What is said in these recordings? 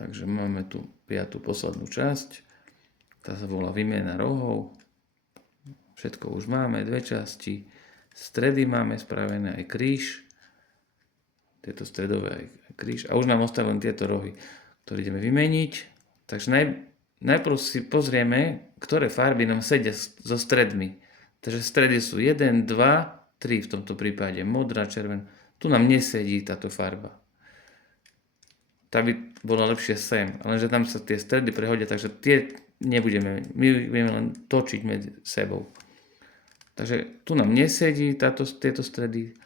Takže máme tu 5. poslednú časť. Tá sa volá výmena rohov. Všetko už máme, 2 časti. Stredy máme spravené, aj kríž. Tieto stredové aj kríž. A už nám ostali len tieto rohy, ktoré ideme vymeniť. Takže najprv si pozrieme, ktoré farby nám sedia so stredmi. Takže stredy sú 1, 2, 3 v tomto prípade. Modrá, červená. Tu nám nesedí táto farba. Tá by bola lepšie sem. Lenže tam sa tie stredy prehodia, takže tie nebudeme. My budeme len točiť medzi sebou. Takže tu nám nesedí tieto stredy.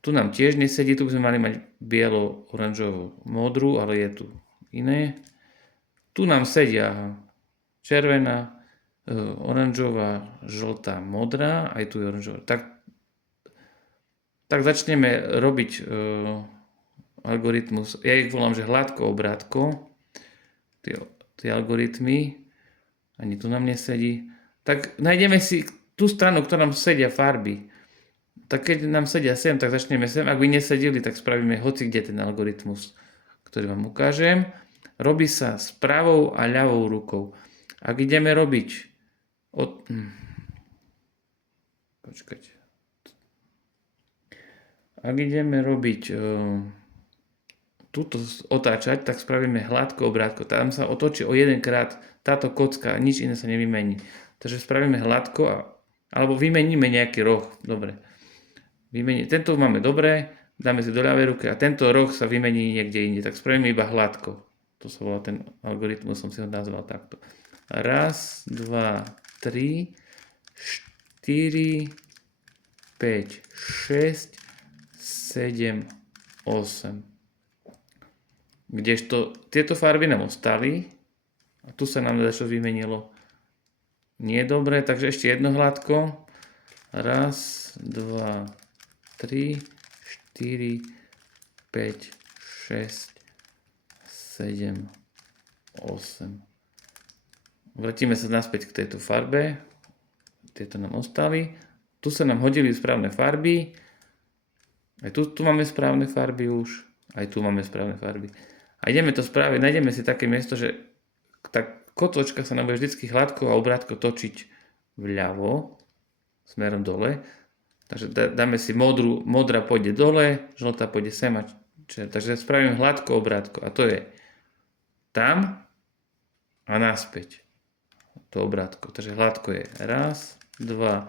Tu nám tiež nesedí. Tu by sme mali mať bielo, oranžovú, modrú, ale je tu iné. Tu nám sedia červená, oranžová, žltá, modrá. Aj tu je oranžová. Tak začneme robiť algoritmus. Ja ich volám, že hladko, obrátko. Tie algoritmy. Ani tu nám nesedí. Tak nájdeme si tú stranu, ktorá nám sedia farby. Tak keď nám sedia sem, tak začneme sem. Ak by nesedili, tak spravíme hoci kde ten algoritmus, ktorý vám ukážem. Robí sa s pravou a ľavou rukou. Ak ideme robiť počkajte. Ak ideme robiť túto otáčať, tak spravíme hladko, obrátko. Tam sa otočí o jedenkrát táto kocka, nič iné sa nevymení. Takže spravíme hladko, alebo vymeníme nejaký roh. Dobre. Tento máme dobre, dáme si do ľavej ruky a tento roh sa vymení niekde inde. Tak spravíme iba hladko. To sa volá ten algoritmus, som si ho nazval takto. 1, 2, 3, 4, 5, 6, 7, 8. Kdežto tieto farby nám ostali a tu sa nám dačo vymenilo nie dobre, takže ešte jedno hladko. 1, 2, 3, 4, 5, 6, 7, 8. Vrátime sa naspäť k tejto farbe. Tieto nám ostali. Tu sa nám hodili správne farby. Aj tu máme správne farby už. Aj tu máme správne farby. A ideme to spraviť. Nájdeme si také miesto, že tá kotočka sa nám bude vždy hladko a obrátko točiť vľavo. Smerom dole. Takže dáme si modrú. Modrá pôjde dole. Žltá pôjde sem. Takže spravím hladko, obrátko. A to je tam a naspäť. To obrátko. Takže hladko je 1, 2,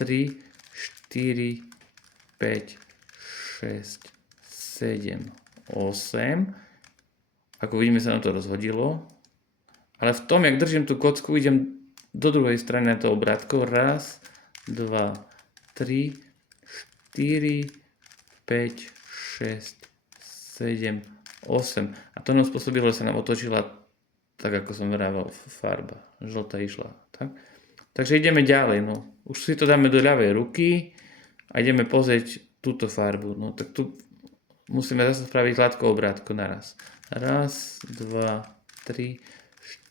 3, 4, 5, 6, 7, 8. Ako vidíme, sa nám to rozhodilo. Ale v tom, jak držím tú kocku, idem do druhej strany na to obrátko. 1, 2, 3, 4, 5, 6, 7, 8. A to nám spôsobilo, že sa nám otočila, tak ako som vravel, farba. Žltá išla. Tak? Takže ideme ďalej. No. Už si to dáme do ľavej ruky a ideme pozrieť túto farbu. No tak tu musíme zase spraviť hladko, obrátko naraz. 1, 2, 3,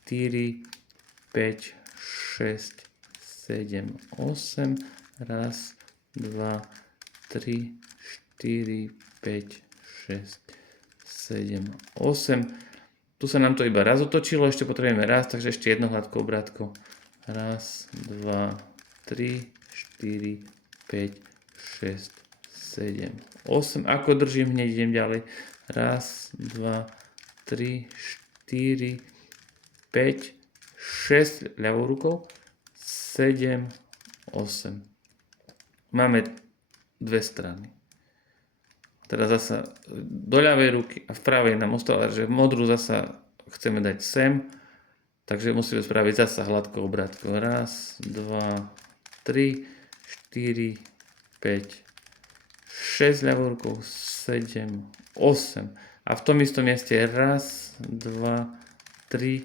4, 5, 6, 7, 8. 1, 2, 3, 4, 5, 6, 7, 8. Tu sa nám to iba raz otočilo, ešte potrebujeme raz, takže ešte jedno hladko, obrátko. 1, 2, 3, 4, 5, 6, 7, 8. Ako držím, hneď idem ďalej. 1, 2, 3, 4, 5, 6 ľavou rukou, 7, 8. Máme dve strany. Teraz zasa do ľavej ruky a v pravej nám ostalo, že modrú zasa chceme dať sem. Takže musíme spraviť zasa hladko, obrátko. 1, 2, 3, 4, 5, 6 ľavou rukou, 7, 8. A v tom istom mieste 1, 2, 3,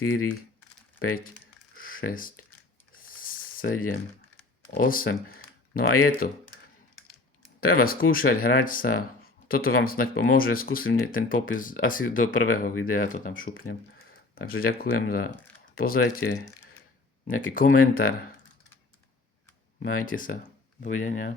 4, 5, 6, 7, 8. No a je to. Treba skúšať, hrať sa. Toto vám snáď pomôže. Skúsim ten popis. Asi do prvého videa to tam šupnem. Takže ďakujem za pozrietie. Nejaký komentár. Majte sa. Dovidenia.